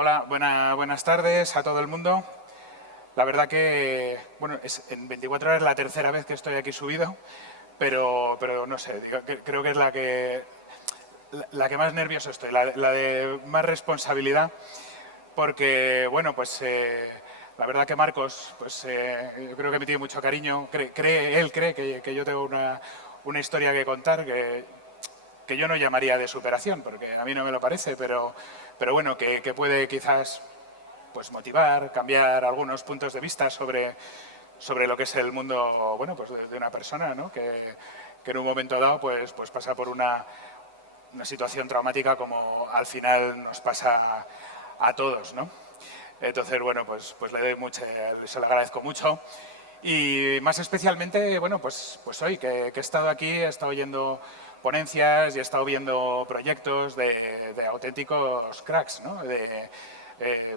Hola, buenas tardes a todo el mundo. La verdad que, bueno, en 24 horas la tercera vez que estoy aquí subido, pero no sé, creo que es la que más nervioso estoy, la de más responsabilidad, porque, bueno, pues la verdad que Marcos, pues yo creo que me tiene mucho cariño, él cree que yo tengo una historia que contar, que yo no llamaría de superación, porque a mí no me lo parece, pero bueno, que puede quizás pues motivar, cambiar algunos puntos de vista sobre lo que es el mundo, bueno, pues de una persona, ¿no? Que en un momento dado pues pasa por una situación traumática como al final nos pasa a todos, ¿no? Entonces, bueno, pues le doy mucho, se lo agradezco mucho. Y más especialmente, bueno, pues hoy que he estado aquí, he estado oyendo ponencias y he estado viendo proyectos de auténticos cracks, ¿no?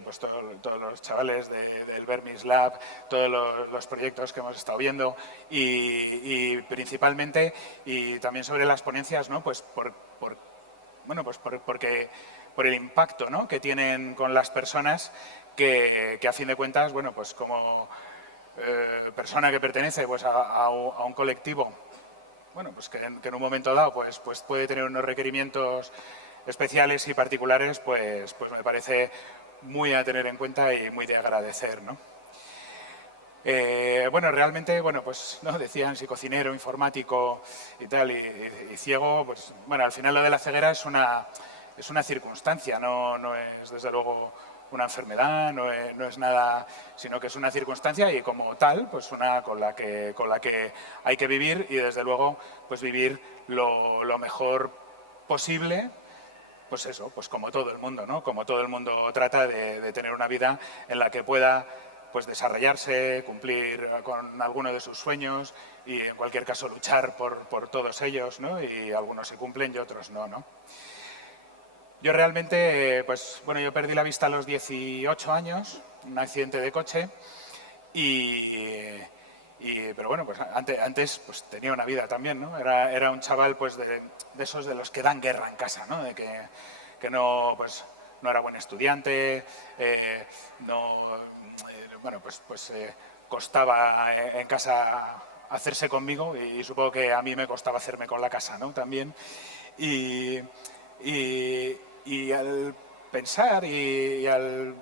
Pues todos los chavales del Vermis Lab, todos los proyectos que hemos estado viendo y principalmente, y también sobre las ponencias, ¿no? Pues bueno, pues por el impacto, ¿no? Que tienen con las personas que a fin de cuentas, bueno, pues como persona que pertenece pues a un colectivo, bueno, pues que en un momento dado pues puede tener unos requerimientos especiales y particulares, pues me parece muy a tener en cuenta y muy de agradecer, ¿no? Bueno, realmente, bueno, pues no decían si cocinero, informático y tal, y ciego, pues bueno, al final lo de la ceguera es una circunstancia, no es desde luego una enfermedad, no es nada, sino que es una circunstancia y como tal, pues una con la que hay que vivir y desde luego pues vivir lo mejor posible, pues eso, pues como todo el mundo, ¿no? Como todo el mundo trata de tener una vida en la que pueda pues desarrollarse, cumplir con alguno de sus sueños y en cualquier caso luchar por todos ellos, ¿no? Y algunos se cumplen y otros no, ¿no? Yo realmente, pues bueno, yo perdí la vista a los 18 años, un accidente de coche pero bueno, pues antes pues tenía una vida también, ¿no? Era un chaval pues de esos de los que dan guerra en casa, ¿no? De que no, pues, no era buen estudiante, no, bueno, costaba en casa hacerse conmigo y supongo que a mí me costaba hacerme con la casa, ¿no? También. Y, y al pensar y al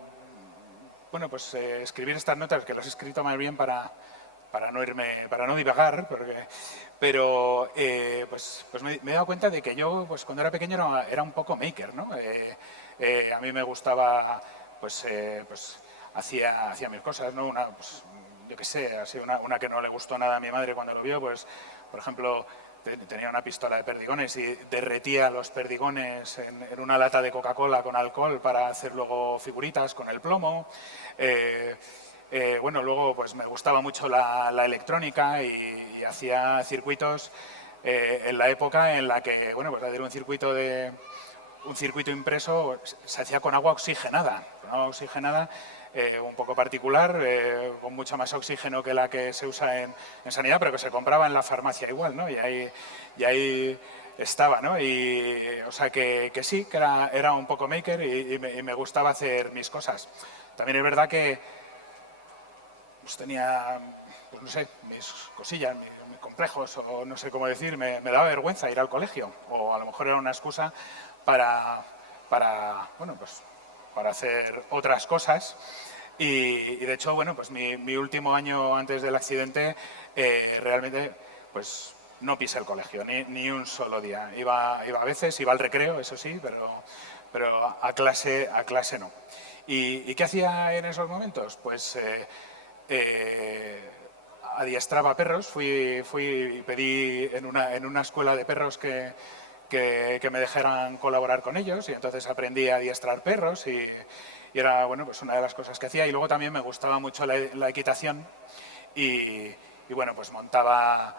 bueno, pues escribir estas notas, que las he escrito más bien para no divagar, pero pues me he dado cuenta de que yo, pues cuando era pequeño era un poco maker, ¿no? A mí me gustaba, pues hacía mil cosas, ¿no? Pues, yo qué sé, así una que no le gustó nada a mi madre cuando lo vio, pues, por ejemplo, tenía una pistola de perdigones y derretía los perdigones en una lata de Coca-Cola con alcohol para hacer luego figuritas con el plomo. Eh, bueno, luego pues me gustaba mucho la electrónica y hacía circuitos en la época en la que, bueno, pues hacer un circuito impreso se hacía con agua oxigenada, un poco particular, con mucho más oxígeno que la que se usa en sanidad, pero que se compraba en la farmacia igual, ¿no? Y ahí estaba, ¿no? O sea que sí, que era un poco maker y me gustaba hacer mis cosas. También es verdad que pues tenía, pues no sé, mis cosillas, mis complejos, o no sé cómo decir, me daba vergüenza ir al colegio, o a lo mejor era una excusa para, bueno, pues para hacer otras cosas. Y de hecho, bueno, pues mi último año antes del accidente, realmente, pues no pisé el colegio, ni un solo día. Iba a veces, iba al recreo, eso sí, pero a clase no. ¿Y qué hacía en esos momentos? Pues adiestraba perros, pedí en una escuela de perros que me dejaran colaborar con ellos y entonces aprendí a adiestrar perros y era bueno, pues una de las cosas que hacía. Y luego también me gustaba mucho la equitación y, y bueno, pues montaba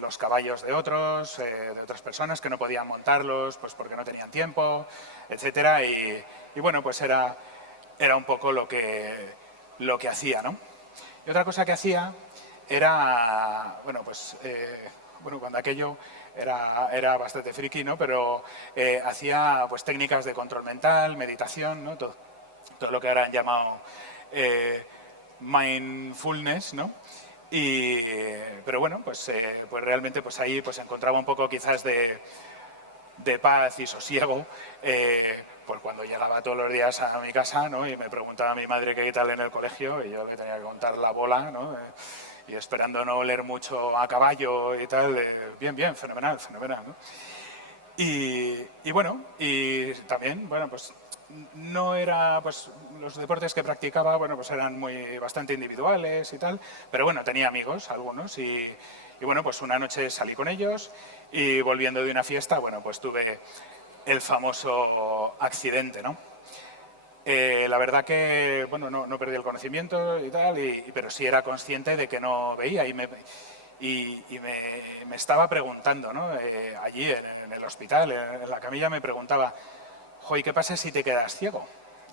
los caballos de otras personas que no podían montarlos pues porque no tenían tiempo, etcétera. Y bueno, pues era un poco lo que hacía, ¿no? Y otra cosa que hacía era, bueno, pues bueno, cuando aquello era bastante friki, ¿no? Pero hacía pues técnicas de control mental, meditación, ¿no? Todo lo que ahora han llamado mindfulness, ¿no? Pero bueno, pues realmente pues ahí pues encontraba un poco quizás de paz y sosiego, pues cuando llegaba todos los días a mi casa, ¿no? Y me preguntaba a mi madre qué tal en el colegio y yo le tenía que contar la bola, ¿no? Y esperando no oler mucho a caballo y tal, bien, fenomenal, ¿no? Y bueno, y también, bueno, pues no era, pues los deportes que practicaba, bueno, pues eran bastante individuales y tal, pero bueno, tenía amigos, algunos, y bueno, pues una noche salí con ellos y volviendo de una fiesta, bueno, pues tuve el famoso accidente, ¿no? La verdad que, bueno, no perdí el conocimiento y tal, pero sí era consciente de que no veía y me estaba preguntando, ¿no? Allí en el hospital, en la camilla, me preguntaba, ¿y qué pasa si te quedas ciego?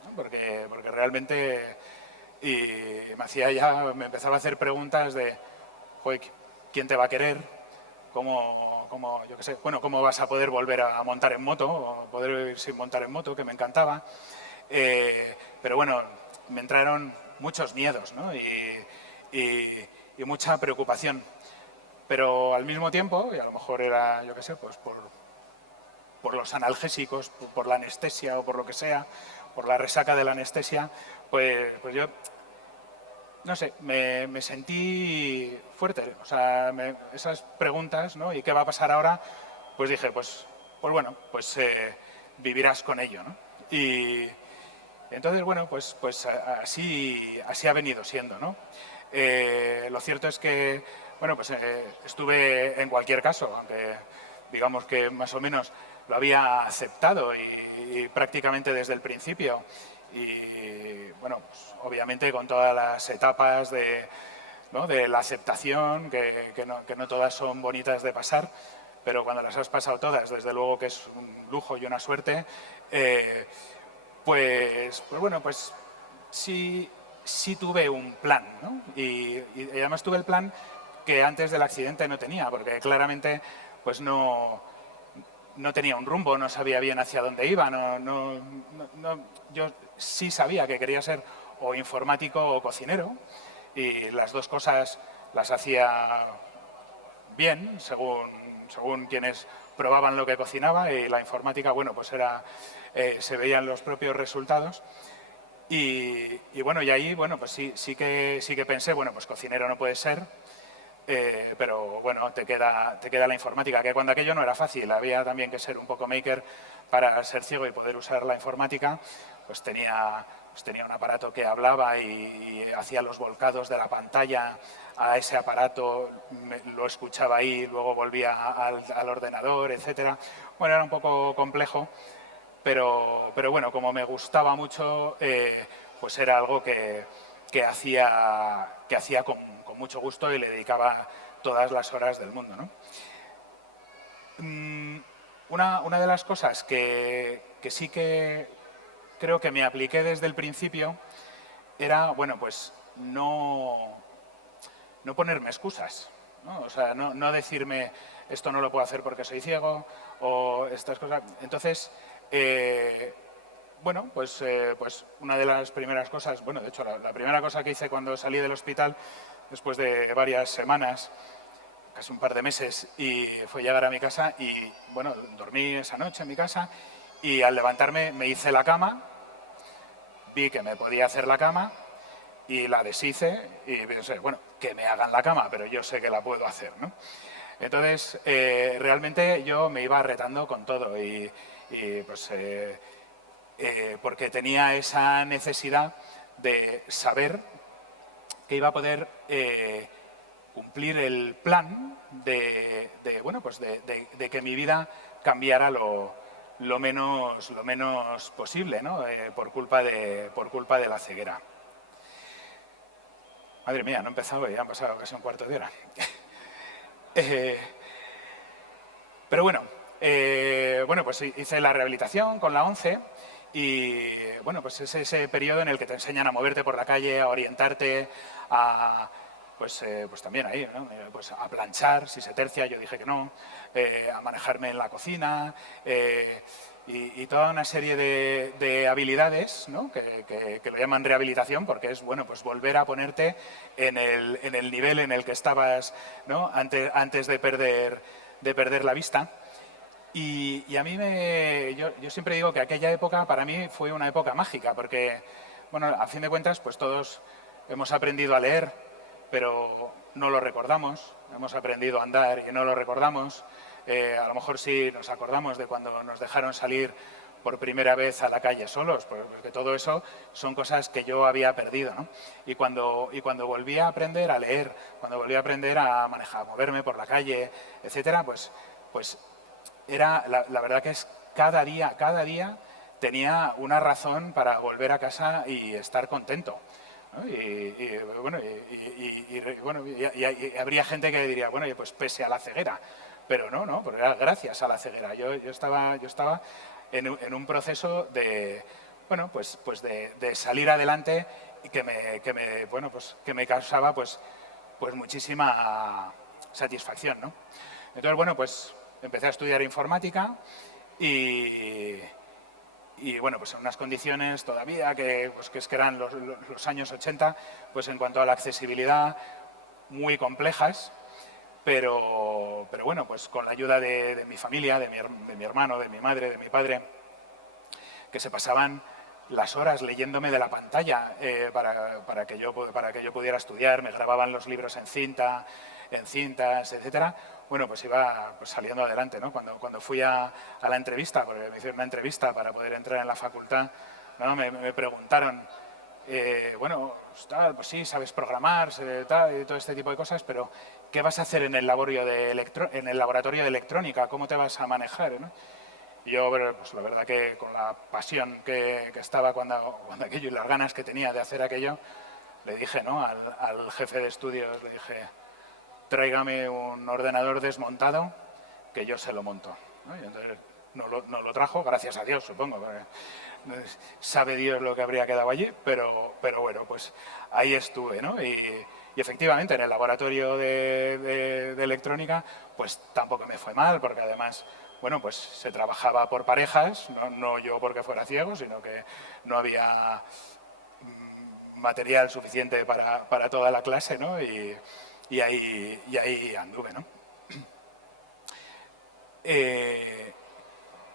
¿No? Porque realmente me empezaba a hacer preguntas de, joder, ¿quién te va a querer? Yo qué sé, bueno, ¿cómo vas a poder volver a montar en moto? O poder vivir sin montar en moto, que me encantaba. Pero bueno, me entraron muchos miedos, ¿no? Y mucha preocupación. Pero al mismo tiempo, y a lo mejor era, yo qué sé, pues por los analgésicos, por la anestesia o por lo que sea, por la resaca de la anestesia, pues yo, no sé, me sentí fuerte. O sea, esas preguntas, ¿no? ¿Y qué va a pasar ahora? Pues dije, pues bueno, pues vivirás con ello, ¿no? Y entonces, bueno, pues así ha venido siendo, ¿no? Lo cierto es que, bueno, pues estuve en cualquier caso, aunque digamos que más o menos lo había aceptado y prácticamente desde el principio. Y bueno, pues, obviamente con todas las etapas ¿no? de la aceptación, que no todas son bonitas de pasar, pero cuando las has pasado todas, desde luego que es un lujo y una suerte, pues bueno, pues sí tuve un plan, ¿no? Y además tuve el plan que antes del accidente no tenía, porque claramente pues no tenía un rumbo, no sabía bien hacia dónde iba, yo sí sabía que quería ser o informático o cocinero y las dos cosas las hacía bien, según quienes probaban lo que cocinaba, y la informática, bueno, pues se veían los propios resultados. Y bueno, y ahí, bueno, pues sí que pensé, bueno, pues cocinero no puede ser, pero bueno, te queda la informática, que cuando aquello no era fácil, había también que ser un poco maker para ser ciego y poder usar la informática, pues tenía un aparato que hablaba y hacía los volcados de la pantalla a ese aparato, lo escuchaba ahí, luego volvía al ordenador, etcétera. Bueno, era un poco complejo, pero bueno, como me gustaba mucho, pues era algo que hacía con mucho gusto y le dedicaba todas las horas del mundo, ¿no? Una de las cosas que sí que creo que me apliqué desde el principio era, bueno, pues no ponerme excusas, ¿no? O sea, no decirme esto no lo puedo hacer porque soy ciego o estas cosas. Entonces, bueno, pues una de las primeras cosas, bueno, de hecho la primera cosa que hice cuando salí del hospital, después de varias semanas, casi un par de meses, y fue llegar a mi casa y, bueno, dormí esa noche en mi casa y al levantarme me hice la cama, vi que me podía hacer la cama y la deshice y pensé, bueno, que me hagan la cama, pero yo sé que la puedo hacer, ¿no? Entonces, realmente yo me iba retando con todo y pues porque tenía esa necesidad de saber que iba a poder cumplir el plan bueno, pues de que mi vida cambiara lo menos posible, ¿no? por culpa de la ceguera. Madre mía, no he empezado y ya han pasado casi un cuarto de hora. Pero bueno, pues hice la rehabilitación con la ONCE y bueno, pues es ese periodo en el que te enseñan a moverte por la calle, a orientarte, pues también ahí, ¿no? Pues a planchar, si se tercia, yo dije que no, a manejarme en la cocina, y toda una serie de habilidades, ¿no? que lo llaman rehabilitación, porque es bueno, pues volver a ponerte en el nivel en el que estabas, ¿no? antes de perder la vista. Y a mí yo siempre digo que aquella época para mí fue una época mágica, porque, bueno, a fin de cuentas, pues todos hemos aprendido a leer, pero no lo recordamos. Hemos aprendido a andar y no lo recordamos. A lo mejor sí nos acordamos de cuando nos dejaron salir por primera vez a la calle solos, porque todo eso son cosas que yo había perdido, ¿no? Y cuando volví a aprender a leer, cuando volví a aprender a manejar, a moverme por la calle, etcétera, pues era, la verdad que es cada día tenía una razón para volver a casa y estar contento, ¿no? Bueno, habría gente que diría, bueno, pues pese a la ceguera, pero no, porque era gracias a la ceguera. Yo estaba en un proceso de, bueno, pues de salir adelante y que me causaba pues muchísima satisfacción, ¿no? Entonces, bueno, pues empecé a estudiar informática y bueno, pues en unas condiciones todavía que eran los años 80, pues en cuanto a la accesibilidad, muy complejas, pero bueno, pues con la ayuda de mi familia, de mi hermano, de mi madre, de mi padre, que se pasaban las horas leyéndome de la pantalla para que yo pudiera estudiar, me grababan los libros en cintas, etcétera. Bueno, pues iba pues, saliendo adelante, ¿no? Cuando fui a la entrevista, porque me hicieron una entrevista para poder entrar en la facultad, ¿no? me preguntaron, bueno, pues sí, sabes programar, y todo este tipo de cosas, pero ¿qué vas a hacer en el laboratorio de electrónica? ¿Cómo te vas a manejar, ¿no? Y yo, pues la verdad que con la pasión que estaba cuando aquello y las ganas que tenía de hacer aquello, le dije, ¿no? al jefe de estudios, le dije, tráigame un ordenador desmontado que yo se lo monto, ¿no? Y entonces no lo trajo, gracias a Dios, supongo. Sabe Dios lo que habría quedado allí, pero bueno, pues ahí estuve, ¿no? Y efectivamente en el laboratorio de electrónica pues tampoco me fue mal, porque además, bueno, pues se trabajaba por parejas, no yo porque fuera ciego, sino que no había material suficiente para toda la clase, ¿no? Y ahí anduve, ¿no?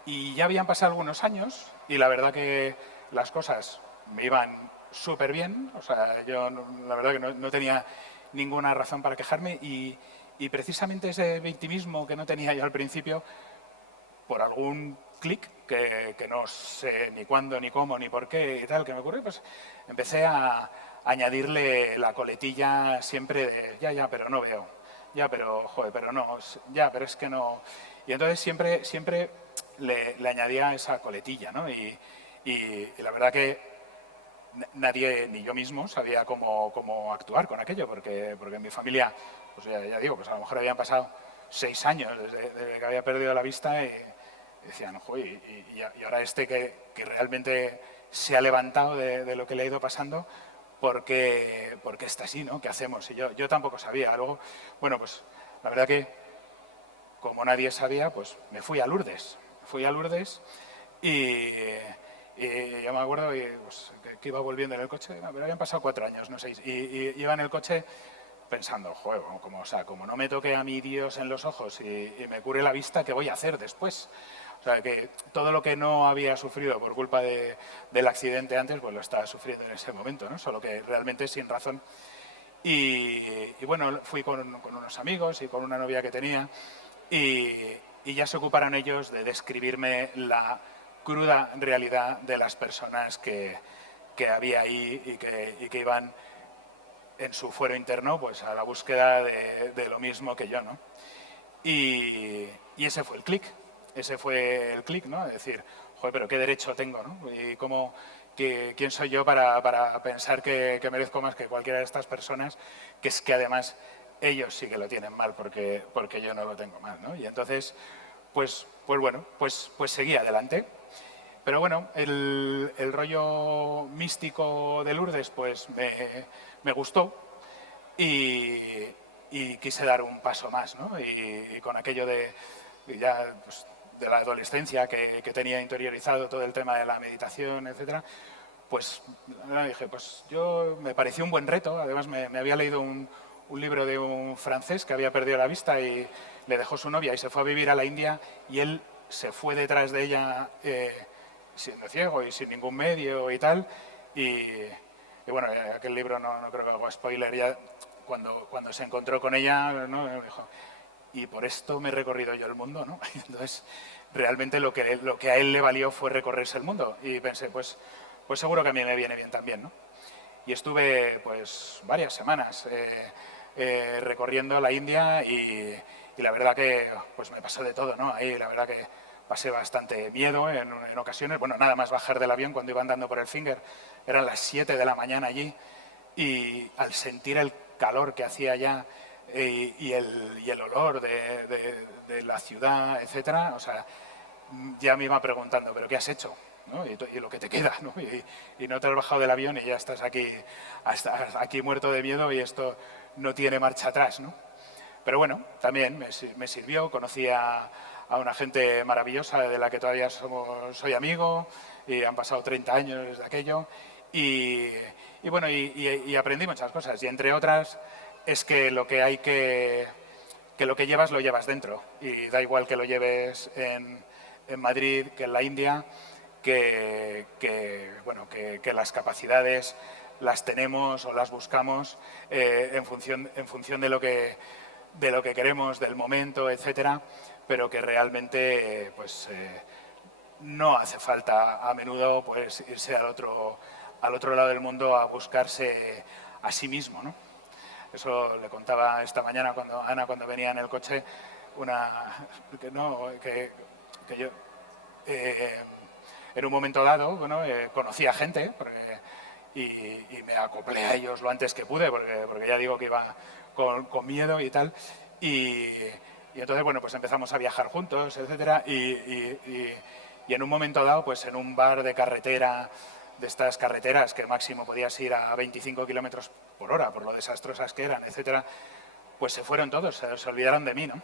Y ya habían pasado algunos años y la verdad que las cosas me iban súper bien. O sea, yo la verdad que no tenía ninguna razón para quejarme y precisamente ese victimismo que no tenía yo al principio, por algún clic que no sé ni cuándo, ni cómo, ni por qué y tal, que me ocurrió, pues empecé a añadirle la coletilla siempre de ya, pero no veo, ya, pero, joder, pero no, ya, pero es que no. Y entonces siempre le añadía esa coletilla, ¿no? Y la verdad que nadie, ni yo mismo, sabía cómo actuar con aquello, porque en mi familia, pues ya digo, pues a lo mejor habían pasado 6 años desde que había perdido la vista y decían, joder, y ahora que realmente se ha levantado de lo que le ha ido pasando, porque está así, ¿no? ¿Qué hacemos? Y yo tampoco sabía. Luego, bueno, pues la verdad que como nadie sabía, pues me fui a Lourdes. Fui a Lourdes y yo me acuerdo pues, que iba volviendo en el coche, pero habían pasado 4 años, no 6, y iba en el coche pensando, joder, como no me toque a mi Dios en los ojos y me cure la vista, ¿qué voy a hacer después? O sea, que todo lo que no había sufrido por culpa del accidente antes, pues lo estaba sufriendo en ese momento, ¿no? Solo que realmente sin razón. Y bueno, fui con unos amigos y con una novia que tenía y ya se ocuparon ellos de describirme la cruda realidad de las personas que había ahí y que iban en su fuero interno pues a la búsqueda de lo mismo que yo, ¿no? Y ese fue el clic, ¿no? Es decir, joder, pero qué derecho tengo, ¿no? Y quién soy yo para pensar que merezco más que cualquiera de estas personas, que es que además ellos sí que lo tienen mal porque yo no lo tengo mal, ¿no? Y entonces, pues bueno, pues seguí adelante. Pero bueno, el rollo místico de Lourdes pues me gustó. y, y quise dar un paso más, ¿no? Y con aquello de ya pues, de la adolescencia que tenía interiorizado todo el tema de la meditación, etcétera, pues dije, pues yo me pareció un buen reto. Además me había leído un libro de un francés que había perdido la vista y le dejó su novia y se fue a vivir a la India y él se fue detrás de ella siendo ciego y sin ningún medio y tal. Y bueno, aquel libro no creo que haga spoiler, ya cuando se encontró con ella, ¿no? Me dijo, y por esto me he recorrido yo el mundo, ¿no? Entonces, realmente lo que a él le valió fue recorrerse el mundo. Y pensé, pues seguro que a mí me viene bien también, ¿no? Y estuve, pues, varias semanas recorriendo la India y la verdad que, pues, me pasó de todo, ¿no? Ahí la verdad que pasé bastante miedo en ocasiones. Bueno, nada más bajar del avión cuando iba andando por el Finger, eran las 7 de la mañana allí y al sentir el calor que hacía allá y el olor de la ciudad, etcétera, o sea, ya me iba preguntando, ¿pero qué has hecho? ¿No? Y lo que te queda, ¿no? Y no te has bajado del avión y ya estás aquí muerto de miedo y esto no tiene marcha atrás, ¿no? Pero bueno, también me sirvió, conocí a una gente maravillosa de la que todavía soy amigo y han pasado 30 años desde aquello y bueno, y aprendí muchas cosas y entre otras es que lo que hay que lo que llevas lo llevas dentro y da igual que lo lleves en Madrid que en la India, bueno, que las capacidades las tenemos o las buscamos en función de lo que queremos, del momento, etcétera, pero que realmente no hace falta a menudo pues irse al otro lado del mundo a buscarse a sí mismo, ¿no? Eso le contaba esta mañana Ana cuando venía en el coche, que yo en un momento dado, bueno, conocí a gente y me acoplé a ellos lo antes que pude, porque ya digo que iba con miedo y tal. Y entonces, bueno, pues empezamos a viajar juntos, etcétera. Y en un momento dado, pues en un bar de carretera, de estas carreteras que máximo podías ir a 25 kilómetros por hora, por lo desastrosas que eran, etcétera, pues se fueron todos, se olvidaron de mí, ¿no?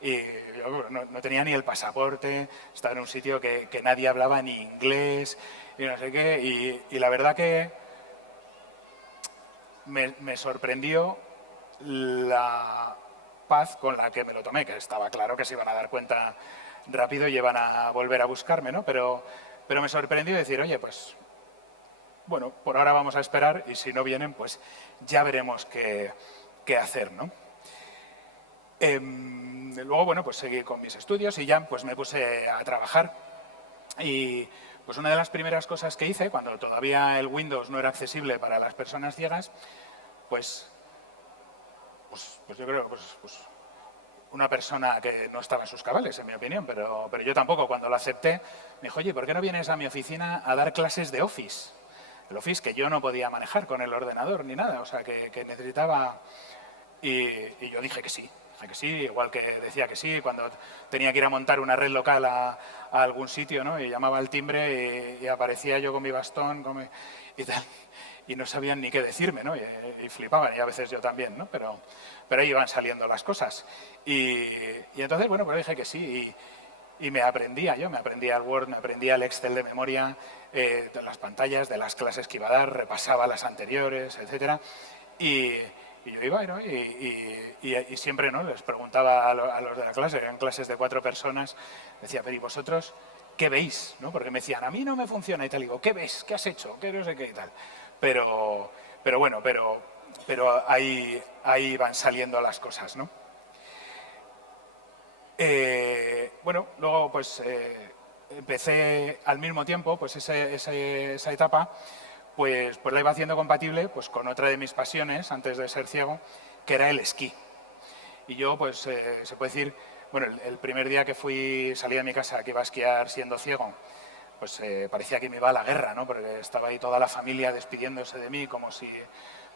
Y yo no tenía ni el pasaporte, estaba en un sitio que nadie hablaba ni inglés y no sé qué, y la verdad que me sorprendió la paz con la que me lo tomé, que estaba claro que se iban a dar cuenta rápido y iban a volver a buscarme, ¿no? Pero me sorprendió decir, oye, pues, bueno, por ahora vamos a esperar y si no vienen, pues ya veremos qué hacer, ¿no? Luego, bueno, pues seguí con mis estudios y ya pues me puse a trabajar. Y pues una de las primeras cosas que hice, cuando todavía el Windows no era accesible para las personas ciegas, pues yo creo, una persona que no estaba en sus cabales, en mi opinión, pero yo tampoco, cuando lo acepté, me dijo, oye, ¿por qué no vienes a mi oficina a dar clases de Office? El Office que yo no podía manejar con el ordenador ni nada, o sea, que necesitaba... Y yo dije que sí, igual que decía que sí cuando tenía que ir a montar una red local a algún sitio, ¿no? Y llamaba al timbre y aparecía yo con mi bastón y tal, y no sabían ni qué decirme, ¿no? Y flipaban, y a veces yo también, ¿no? Pero ahí iban saliendo las cosas. Y entonces, bueno, pues dije que sí y me aprendía el Word, me aprendía el Excel de memoria, de las pantallas, de las clases que iba a dar, repasaba las anteriores, etcétera. Y yo iba, ¿no? Y siempre, ¿no? Les preguntaba a los de la clase, eran clases de 4 personas, decía, pero ¿y vosotros qué veis? ¿No? Porque me decían, a mí no me funciona y tal. Y digo, ¿qué ves? ¿Qué has hecho? ¿Qué no sé qué y tal? Pero bueno, pero ahí van saliendo las cosas, ¿no? Bueno, luego pues empecé al mismo tiempo pues esa etapa pues la iba haciendo compatible pues con otra de mis pasiones antes de ser ciego, que era el esquí. Y yo pues se puede decir, bueno, el primer día que salí de mi casa que iba a esquiar siendo ciego, pues parecía que me iba a la guerra, ¿no? Porque estaba ahí toda la familia despidiéndose de mí como si,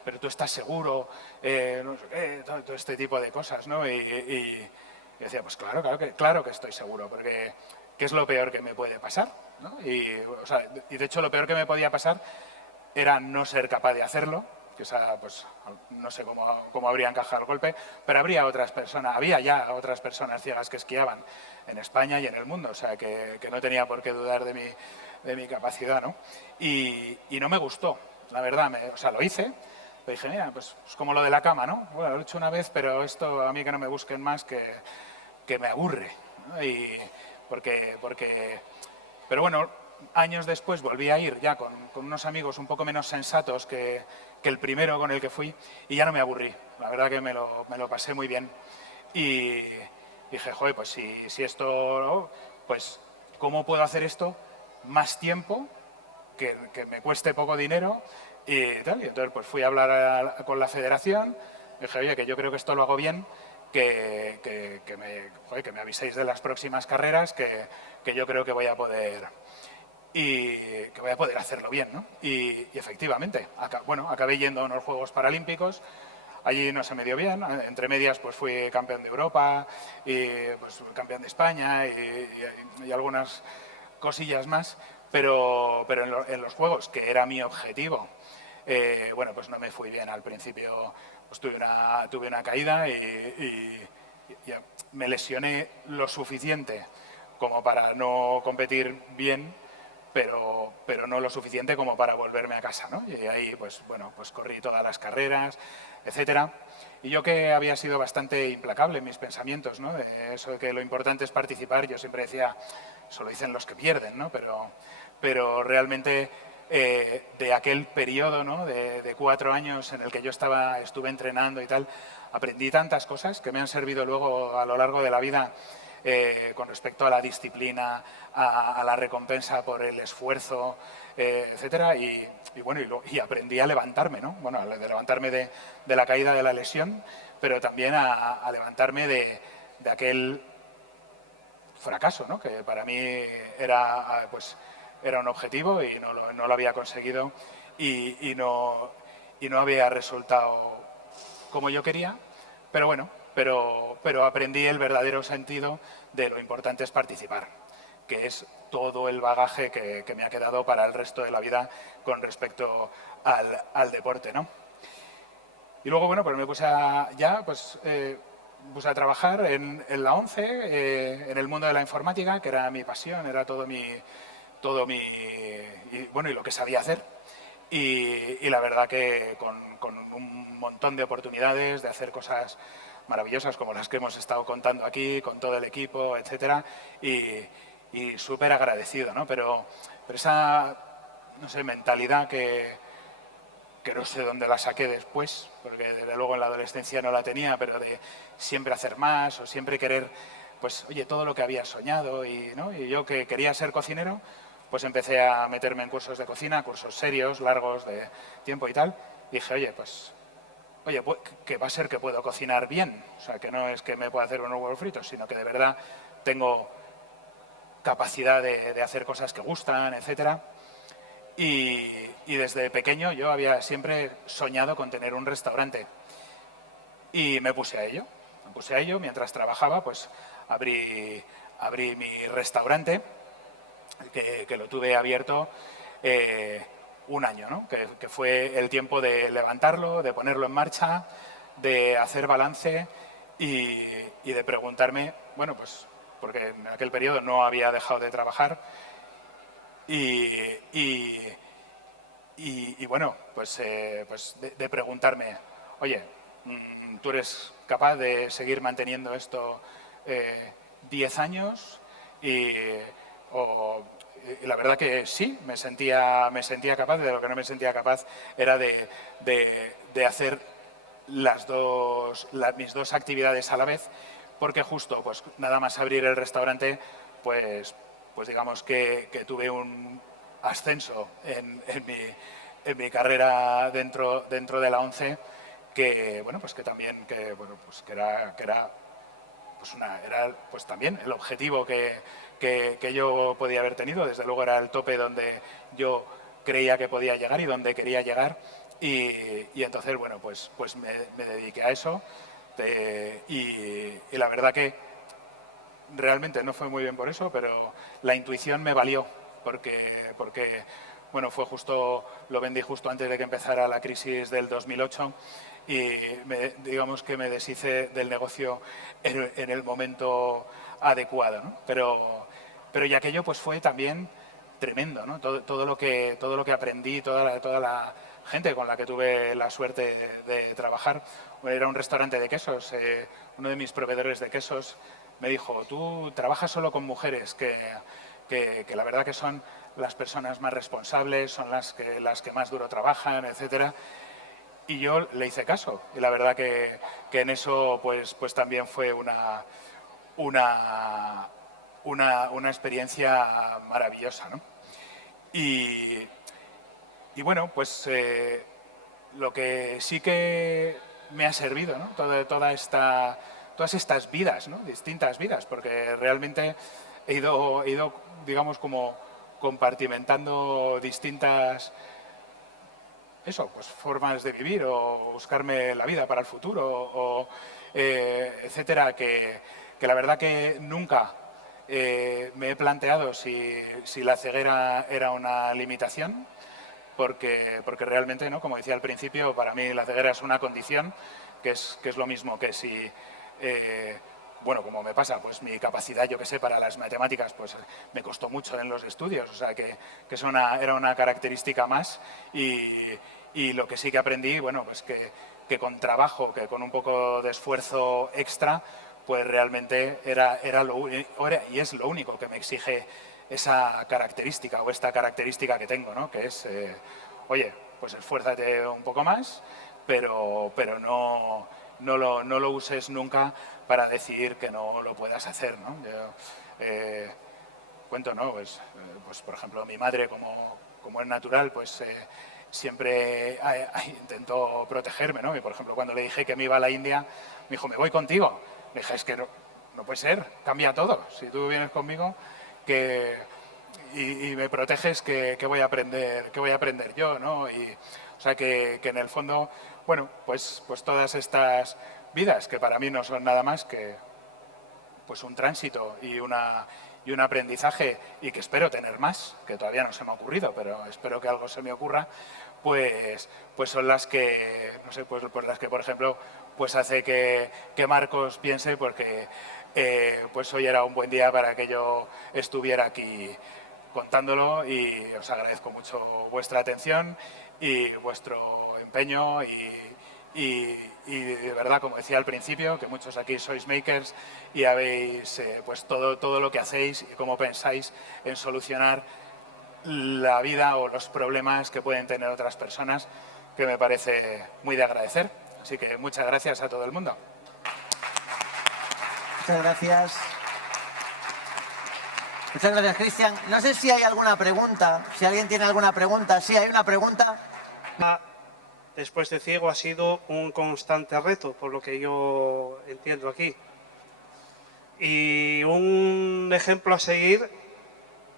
pero tú estás seguro, no sé qué, todo este tipo de cosas, ¿no? Y decía, pues claro que estoy seguro, porque ¿qué es lo peor que me puede pasar? ¿No? Y de hecho lo peor que me podía pasar era no ser capaz de hacerlo, quizá pues no sé cómo habría encajado el golpe, pero había ya otras personas ciegas que esquiaban en España y en el mundo, o sea que no tenía por qué dudar de mi capacidad, ¿no? Y no me gustó, la verdad, o sea, lo hice, pero dije, mira, pues es como lo de la cama, ¿no? Bueno, lo he hecho una vez, pero esto a mí que no me busquen más, que me aburre, ¿no? Pero bueno, años después volví a ir ya con unos amigos un poco menos sensatos que el primero con el que fui y ya no me aburrí. La verdad que me lo pasé muy bien. Y dije, joder, pues si esto, ¿no? Pues ¿cómo puedo hacer esto más tiempo, que me cueste poco dinero y tal? Y entonces pues fui a hablar con la federación, dije, oye, que yo creo que esto lo hago bien, que me aviséis de las próximas carreras, que yo creo que voy a poder hacerlo bien, ¿no? Y efectivamente, acabé yendo a unos Juegos Paralímpicos. Allí no se me dio bien, entre medias pues fui campeón de Europa y pues campeón de España y algunas cosillas más, pero en los Juegos, que era mi objetivo, bueno, pues no me fui bien al principio. Pues tuve una caída y me lesioné lo suficiente como para no competir bien, pero no lo suficiente como para volverme a casa, ¿no? Y ahí, pues bueno, pues corrí todas las carreras, etcétera. Y yo, que había sido bastante implacable en mis pensamientos, ¿no? De eso de que lo importante es participar, yo siempre decía, eso lo dicen los que pierden, ¿no? Pero realmente de aquel periodo, ¿no? de 4 años en el que yo estuve entrenando y tal, aprendí tantas cosas que me han servido luego a lo largo de la vida, con respecto a la disciplina, a la recompensa por el esfuerzo, etcétera, y bueno, y aprendí a levantarme, ¿no? Bueno, de levantarme de la caída, de la lesión, pero también a levantarme de aquel fracaso, ¿no? Que para mí era un objetivo y no lo había conseguido y no había resultado como yo quería, pero bueno, pero aprendí el verdadero sentido de lo importante es participar, que es todo el bagaje que me ha quedado para el resto de la vida con respecto al deporte, ¿no? Y luego, bueno, pues me puse puse a trabajar en la ONCE, en el mundo de la informática, que era mi pasión, era y lo que sabía hacer. Y la verdad que con un montón de oportunidades de hacer cosas maravillosas como las que hemos estado contando aquí, con todo el equipo, etcétera, y súper agradecido, ¿no? Pero esa, no sé, mentalidad que no sé dónde la saqué después, porque desde luego en la adolescencia no la tenía, pero de siempre hacer más o siempre querer, pues oye, todo lo que había soñado ¿no? Y yo, que quería ser cocinero, pues empecé a meterme en cursos de cocina, cursos serios, largos de tiempo y tal. Y dije, oye, que va a ser que puedo cocinar bien, o sea, que no es que me pueda hacer unos huevos fritos, sino que de verdad tengo capacidad de hacer cosas que gustan, etcétera. Y desde pequeño yo había siempre soñado con tener un restaurante. Y me puse a ello. Mientras trabajaba, pues abrí mi restaurante, que lo tuve abierto un año, ¿no? Que fue el tiempo de levantarlo, de ponerlo en marcha, de hacer balance y de preguntarme, bueno, pues porque en aquel periodo no había dejado de trabajar, y, y, bueno, pues de preguntarme, oye, ¿tú eres capaz de seguir manteniendo esto 10 años? O, y la verdad que sí, me sentía capaz. De lo que no me sentía capaz era de hacer mis dos actividades a la vez, porque justo, pues nada más abrir el restaurante, pues digamos que tuve un ascenso en mi carrera dentro de la ONCE, que bueno, pues que también que era pues también el objetivo que yo podía haber tenido. Desde luego era el tope donde yo creía que podía llegar y donde quería llegar, y entonces bueno, pues me dediqué a eso, y la verdad que realmente no fue muy bien por eso, pero la intuición me valió, porque bueno, lo vendí justo antes de que empezara la crisis del 2008 y digamos que me deshice del negocio en el momento adecuado, ¿no? Pero y aquello pues fue también tremendo, ¿no? Todo lo que aprendí, toda la gente con la que tuve la suerte de trabajar. Era un restaurante de quesos, uno de mis proveedores de quesos me dijo, tú trabajas solo con mujeres, que la verdad que son las personas más responsables, son las que más duro trabajan, etcétera. Y yo le hice caso, y la verdad que en eso pues también fue una experiencia maravillosa, ¿no? Y bueno, pues lo que sí que me ha servido, ¿no? Todas estas vidas, ¿no? Distintas vidas, porque realmente he ido, digamos, como compartimentando distintas pues formas de vivir o buscarme la vida para el futuro, etcétera, que la verdad que nunca me he planteado si la ceguera era una limitación, porque realmente, ¿no? Como decía al principio, para mí la ceguera es una condición, que es lo mismo que si, bueno, como me pasa, pues mi capacidad, yo que sé, para las matemáticas, pues me costó mucho en los estudios, o sea que era una característica más y lo que sí que aprendí, bueno, pues que con trabajo, que con un poco de esfuerzo extra, pues realmente era y es lo único que me exige esa característica o esta característica que tengo, ¿no? Que es, oye, pues esfuérzate un poco más, pero no lo uses nunca para decir que no lo puedas hacer, ¿no? Yo, cuento, ¿no? Pues por ejemplo, mi madre, como es natural, pues siempre intentó protegerme, ¿no? Y por ejemplo, cuando le dije que me iba a la India, me dijo, me voy contigo. Le dije, es que no puede ser, cambia todo. Si tú vienes conmigo, y me proteges, que voy a aprender yo, ¿no? O sea que en el fondo, bueno, pues todas estas vidas que para mí no son nada más que pues un tránsito y un aprendizaje, y que espero tener más, que todavía no se me ha ocurrido, pero espero que algo se me ocurra, pues son las que, no sé, pues las que, por ejemplo, pues hace que Marcos piense porque pues hoy era un buen día para que yo estuviera aquí contándolo, y os agradezco mucho vuestra atención y vuestro empeño y de verdad, como decía al principio, que muchos aquí sois makers y habéis pues todo lo que hacéis y cómo pensáis en solucionar la vida o los problemas que pueden tener otras personas, que me parece muy de agradecer. Así que muchas gracias a todo el mundo. Muchas gracias. Muchas gracias, Cristian. No sé si hay alguna pregunta, si alguien tiene alguna pregunta. Sí, hay una pregunta. Después de ciego ha sido un constante reto, por lo que yo entiendo aquí. Y un ejemplo a seguir,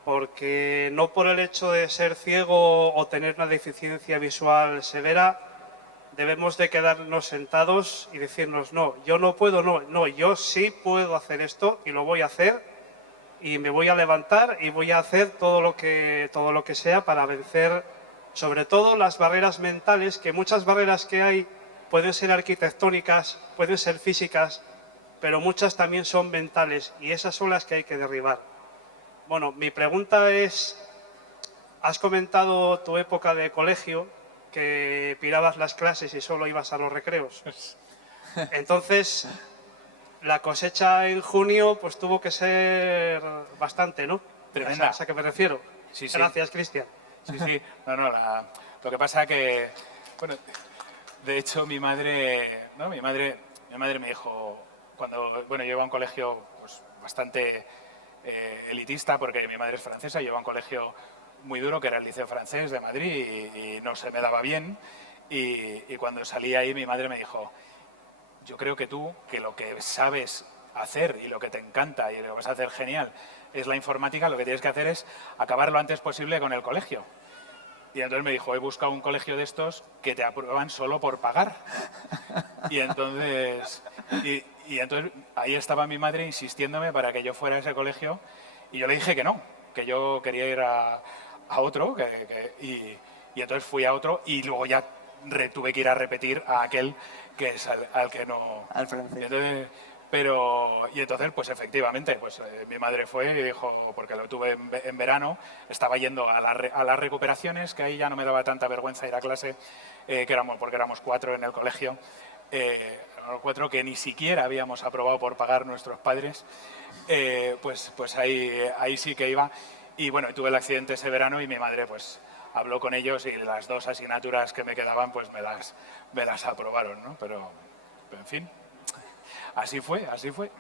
porque no por el hecho de ser ciego o tener una deficiencia visual severa, debemos de quedarnos sentados y decirnos, no, yo no puedo, no, yo sí puedo hacer esto y lo voy a hacer, y me voy a levantar y voy a hacer todo lo que sea para vencer sobre todo las barreras mentales, que muchas barreras que hay pueden ser arquitectónicas, pueden ser físicas, pero muchas también son mentales, y esas son las que hay que derribar. Bueno, mi pregunta es, has comentado tu época de colegio, que pirabas las clases y solo ibas a los recreos. Entonces, la cosecha en junio pues tuvo que ser bastante, ¿no? Tremenda. ¿Sabes a qué me refiero? Sí, sí. Gracias, Cristian. Sí. No, lo que pasa que, bueno, de hecho mi madre me dijo, bueno, yo iba a un colegio pues bastante elitista, porque mi madre es francesa, yo iba a un colegio muy duro, que era el Liceo Francés de Madrid, y no se me daba bien, y cuando salí ahí mi madre me dijo, yo creo que tú, que lo que sabes hacer y lo que te encanta y lo que vas a hacer genial es la informática, lo que tienes que hacer es acabar lo antes posible con el colegio. Y entonces me dijo, he buscado un colegio de estos que te aprueban solo por pagar. Y entonces ahí estaba mi madre insistiéndome para que yo fuera a ese colegio, y yo le dije que no, que yo quería ir a a otro y entonces fui a otro y luego ya tuve que ir a repetir a aquel que es al que no... Al francés. Y entonces, pues efectivamente, pues mi madre fue y dijo, porque lo tuve en verano, estaba yendo a las recuperaciones, que ahí ya no me daba tanta vergüenza ir a clase, porque éramos 4 en el colegio, 4 que ni siquiera habíamos aprobado por pagar nuestros padres, pues ahí sí que iba. Y bueno, tuve el accidente ese verano y mi madre pues habló con ellos y las 2 asignaturas que me quedaban pues me las aprobaron, ¿no? Pero en fin, así fue, así fue.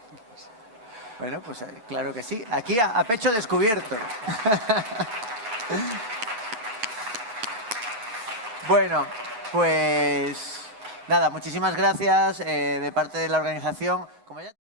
Bueno, pues claro que sí. Aquí a pecho descubierto. Bueno, pues nada, muchísimas gracias de parte de la organización. Como ya...